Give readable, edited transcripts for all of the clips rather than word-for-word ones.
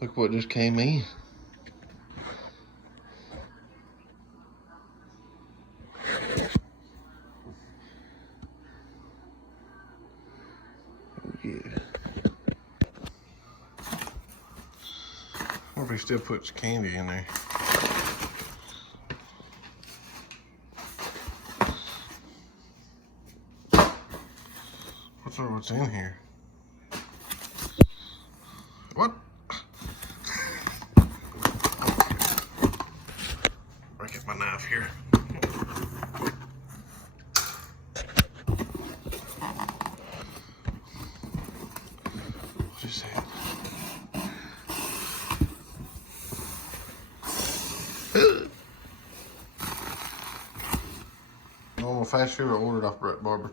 Look what just came in. Oh yeah. I wonder if he still puts candy in there. What's in here? What? I get my knife here. What is that? Normal fast food I ordered off Brett Barber.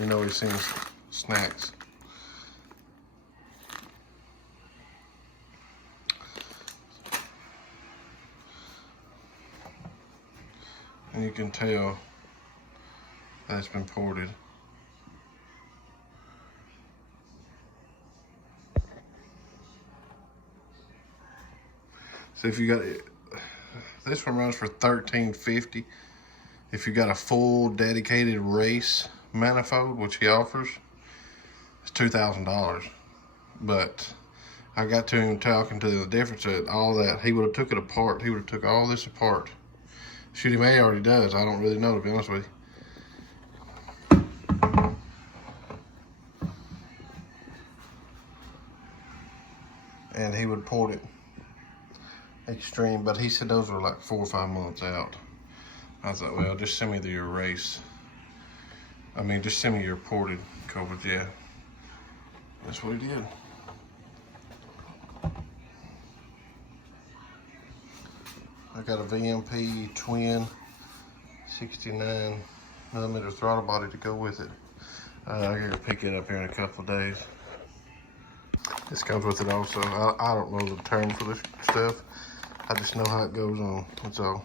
You know he's seen snacks. And you can tell that's been ported. So if you got it, this one runs for $13.50. If you got a full dedicated race manifold, which he offers, it's $2,000. But I got to him talking to the difference of all that. He would have took it apart. He would have took all this apart. Shoot, he may already does. I don't really know, to be honest with you. And he would port it extreme, but he said those were like 4 or 5 months out. I thought, well, just send me your race. I mean, just send me your ported Cobra Jet. That's what he did. I got a VMP twin 69mm throttle body to go with it. I gotta pick it up here in a couple of days. This comes with it also. I don't know the term for this stuff. I just know how it goes on, that's all.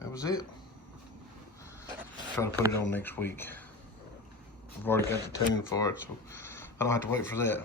That was it. Try to put it on next week. I've already got the tune for it, so I don't have to wait for that.